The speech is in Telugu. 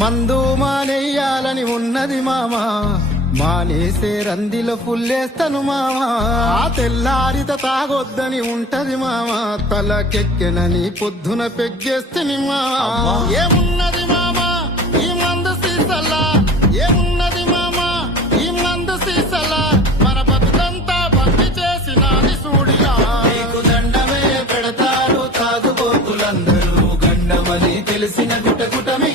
మందు మానేయాలని ఉన్నది మామా, మానేసే రందిలో ఫుల్లేస్తాను మామా. తెల్లారిత తాగొద్దని ఉంటది మామా, తలకెక్కెనని పొద్దున పెగ్గేస్తని మామా. ఏమున్నది మామా ఈ మందు సీసలా, ఏమున్నది మామా ఈ మందు సీసలా, మన బతుకంతా బంది చేసినది సూడిలా. నీకు దండమే పెడతారు తాగుబోతులందరూ, గండమని తెలిసిన గుటగుటమి